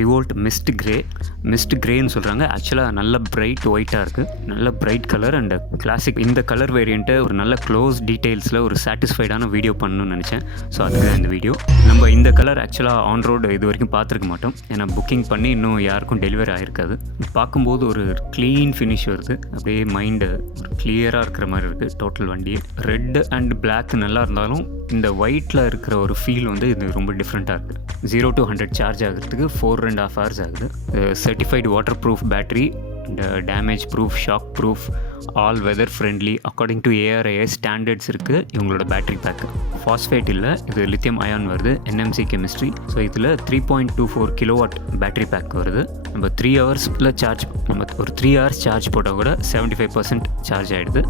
Revolt mist கிரேன்னு சொல்கிறாங்க. ஆக்சுவலாக நல்ல பிரைட் ஒயிட்டாக இருக்குது, நல்ல பிரைட் கலர் அண்ட் கிளாசிக். இந்த கலர் வேரியண்ட்டை ஒரு நல்ல க்ளோஸ் டீட்டெயில்ஸில் ஒரு சாட்டிஸ்ஃபைடான வீடியோ பண்ணணும்னு நினச்சேன். ஸோ அதுக்கு இந்த வீடியோ. நம்ம இந்த கலர் ஆக்சுவலாக ஆன் ரோடு இது வரைக்கும் பார்த்துருக்க மாட்டோம், ஏன்னா புக்கிங் பண்ணி இன்னும் யாருக்கும் டெலிவரி ஆகிருக்காது. பார்க்கும்போது ஒரு க்ளீன் ஃபினிஷ் வருது, அப்படியே மைண்டு ஒரு கிளியராக இருக்கிற மாதிரி இருக்குது டோட்டல் வண்டியே. ரெட் அண்ட் பிளாக் நல்லா இருந்தாலும் இந்த ஒயிட்டில் இருக்கிற ஒரு ஃபீல் வந்து இது ரொம்ப டிஃப்ரெண்ட்டாக இருக்குது. 0 to 100 சார்ஜ் ஆகிறதுக்கு 4.5 hours ஆகுது. Certified water proof battery, damage proof, shock proof, all weather friendly according to ARAI standards இருக்குது இவங்களோட பேட்டரி பேக்கு. ஃபாஸ்ஃபேட் இல்லை, இது லித்தியம் அயான் வருது, NMC கெமிஸ்ட்ரி. ஸோ இதில் 3.24 கிலோவாட் பேட்டரி பேக் வருது. நம்ம 3 hours சார்ஜ், நம்ம ஒரு 3 hours சார்ஜ் போட்டால் கூட 75% சார்ஜ் ஆகிடுது.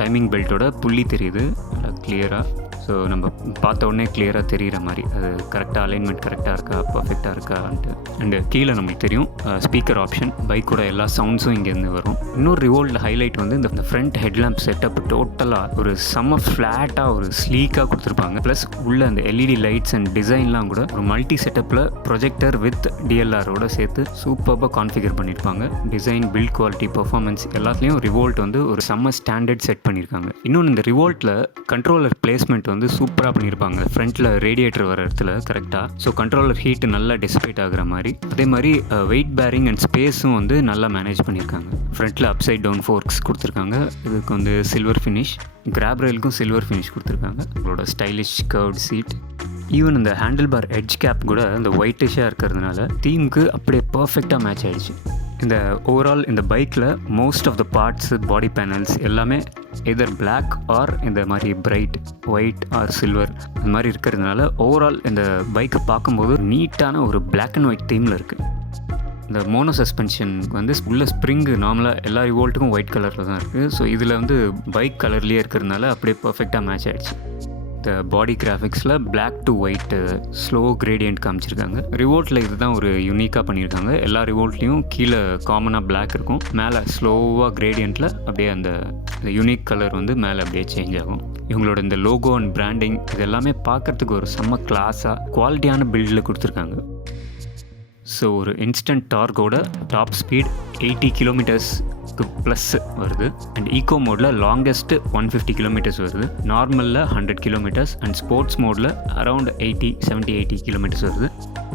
டைமிங் பெல்ட்டோட புள்ளி தெரியுது நல்லா கிளியராக. ஸோ நம்ம பார்த்த உடனே கிளியராக தெரிகிற மாதிரி அது கரெக்டாக அலைன்மெண்ட் கரெக்டாக இருக்கா, பர்ஃபெக்டாக இருக்கான்ட்டு. அண்டு கீழே நம்மளுக்கு தெரியும் ஸ்பீக்கர் ஆப்ஷன், பைக்கோட எல்லா சவுண்ட்ஸும் இங்கேருந்து வரும். இன்னொரு ரிவோல்ட் ஹைலைட் வந்து இந்த ஃப்ரண்ட் ஹெட்லாம்ப் செட்டப் டோட்டலாக ஒரு செம்ம ஃப்ளாட்டாக ஒரு ஸ்லீக்காக கொடுத்துருப்பாங்க. ப்ளஸ் உள்ள அந்த LED லைட்ஸ் அண்ட் டிசைன்லாம் கூட ஒரு மல்டி செட்டப்பில் ப்ரொஜெக்டர் வித் DLR-ஓட சேர்த்து சூப்பராக கான்ஃபிகர் பண்ணியிருப்பாங்க. டிசைன், பில்ட் குவாலிட்டி, பர்ஃபார்மன்ஸ் எல்லாத்துலேயும் ரிவோல்ட் வந்து ஒரு செம்ம ஸ்டாண்டர்ட் செட் பண்ணியிருக்காங்க. இன்னொன்று இந்த ரிவோல்ட்டில் கண்ட்ரோலர் பிளேஸ்மெண்ட் வந்து சூப்பராக பண்ணியிருப்பாங்க. ஃப்ரண்ட்டில் ரேடியேட்டர் வர இடத்துல கரெக்டாக, ஸோ கண்ட்ரோலர் ஹீட் நல்லா டிசிபேட் ஆகிற மாதிரி. அதே மாதிரி வெயிட் பேரிங் அண்ட் ஸ்பேஸும் வந்து நல்லா மேனேஜ் பண்ணியிருக்காங்க. ஃப்ரண்ட்டில் அப்சைட் டவுன் ஃபோர்க்ஸ் கொடுத்துருக்காங்க. இதுக்கு வந்து சில்வர் ஃபினிஷ், கிராப் ரயிலுக்கும் சில்வர் ஃபினிஷ் கொடுத்துருக்காங்க. உங்களோட ஸ்டைலிஷ் கர்வ்ட் சீட். ஈவன் இந்த ஹேண்டில் பார் எட்ஜ் கேப் கூட இந்த ஒயிட்டிஷாக இருக்கிறதுனால தீமுக்கு அப்படியே பர்ஃபெக்டாக மேட்ச் ஆகிடுச்சு. இந்த ஓவரால் இந்த பைக்கில் most of the parts, body panels எல்லாமே எதர் பிளாக் ஆர் இந்த மாதிரி பிரைட் ஒயிட் ஆர் சில்வர் இந்த மாதிரி இருக்கிறதுனால ஓவரால் இந்த பைக்கை பார்க்கும்போது நீட்டான ஒரு பிளாக் அண்ட் ஒயிட் தீமில் இருக்குது. இந்த மோனோ சஸ்பென்ஷனுக்கு வந்து உள்ள ஸ்ப்ரிங்கு நார்மலாக எல்லா ரிவோல்ட்டுக்கும் ஒயிட் கலரில் தான் இருக்குது. ஸோ இதில் வந்து பைக் கலர்லேயே இருக்கிறதுனால அப்படியே பர்ஃபெக்டாக மேட்ச் ஆகிடுச்சு. இந்த பாடி கிராஃபிக்ஸில் black to white slow gradient காமிச்சிருக்காங்க. ரிவோல்ட்டில் இதுதான் ஒரு யூனிக்காக பண்ணியிருக்காங்க. எல்லா ரிவோல்ட்லேயும் கீழே காமனாக பிளாக் இருக்கும், மேலே ஸ்லோவாக கிரேடியண்ட்டில் அப்படியே அந்த யூனிக் கலர் வந்து மேலே அப்படியே சேஞ்ச் ஆகும். இவங்களோட இந்த லோகோ அண்ட் பிராண்டிங் இது எல்லாமே பார்க்குறதுக்கு ஒரு செம்ம கிளாஸாக குவாலிட்டியான பில்டில் கொடுத்துருக்காங்க. ஸோ ஒரு இன்ஸ்டன்ட் டார்கோட டாப் ஸ்பீட் 80 கிலோமீட்டர்ஸ்க்கு ப்ளஸ் வருது. அண்ட் ஈகோ மோடில் லாங்கஸ்ட்டு 150 கிலோமீட்டர்ஸ் வருது. நார்மலில் 100 கிலோமீட்டர்ஸ் அண்ட் ஸ்போர்ட்ஸ் மோடில் அரவுண்ட் 80 கிலோமீட்டர்ஸ் வருது.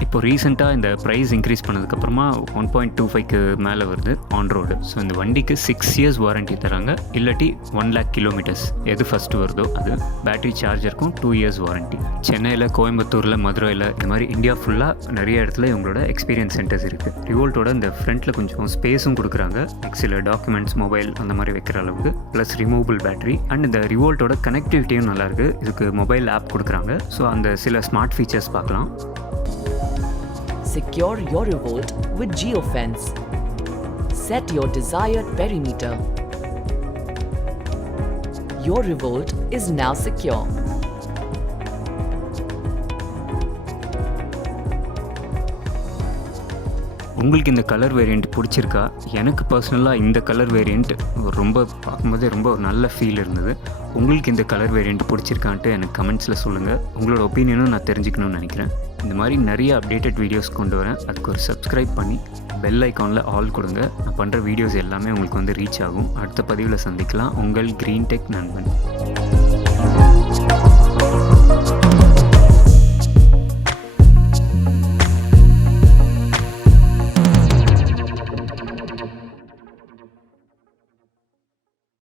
இப்போ ரீசெண்டாக இந்த ப்ரைஸ் இன்க்ரீஸ் பண்ணதுக்கப்புறமா 1.25க்கு மேலே வருது ஆன் ரோடு. ஸோ இந்த வண்டிக்கு 6 years வாரண்ட்டி தராங்க, இல்லாட்டி 1 lakh கிலோமீட்டர்ஸ் எது ஃபஸ்ட்டு வருதோ அது. பேட்டரி சார்ஜருக்கும் 2 years வாரண்ட்டி. சென்னையில், கோயம்புத்தூரில், மதுரையில் இந்த மாதிரி இந்தியா ஃபுல்லாக நிறைய இடத்துல இவங்களோட எக்ஸ்பீரியன்ஸ் சென்டர்ஸ் இருக்குது. ரிவோல்ட்டோட இந்த ஃப்ரண்ட்டில் கொஞ்சம் ஸ்பேஸும் கொடுக்குறாங்க, சில டாக்குமெண்ட்ஸ், மொபைல் அந்த மாதிரி வைக்கிற அளவுக்கு. ப்ளஸ் ரிமூவபிள் பேட்டரி அண்ட் இந்த ரிவோல்ட்டோட கனெக்டிவிட்டியும் நல்லாயிருக்கு. இதுக்கு மொபைல் ஆப் கொடுக்குறாங்க. ஸோ அந்த சில ஸ்மார்ட் ஃபீச்சர்ஸ் பார்க்கலாம். Secure your revolt with GeoFence. Set your desired perimeter. Your revolt is now secure. உங்களுக்கு இந்த கலர் வேரியண்ட் பிடிச்சிருக்கா? எனக்கு பர்சனலாக இந்த கலர் வேரியண்ட் ரொம்ப பார்க்கும்போதே ரொம்ப ஒரு நல்ல ஃபீல் இருந்தது. உங்களுக்கு இந்த கலர் வேரியண்ட் பிடிச்சிருக்கான்ட்டு எனக்கு கமெண்ட்ஸில் சொல்லுங்கள். உங்களோட ஒப்பீனியனும் நான் தெரிஞ்சுக்கணும்னு நினைக்கிறேன். இந்த மாதிரி நிறைய அப்டேட்டட் வீடியோஸ் கொண்டு வரேன். அதுக்கு ஒரு சப்ஸ்கிரைப் பண்ணி பெல் ஐக்கானில் ஆல் கொடுங்க. நான் பண்ணுற வீடியோஸ் எல்லாமே உங்களுக்கு வந்து ரீச் ஆகும். அடுத்த பதிவில் சந்திக்கலாம். உங்கள் கிரீன் டெக் நண்பன்.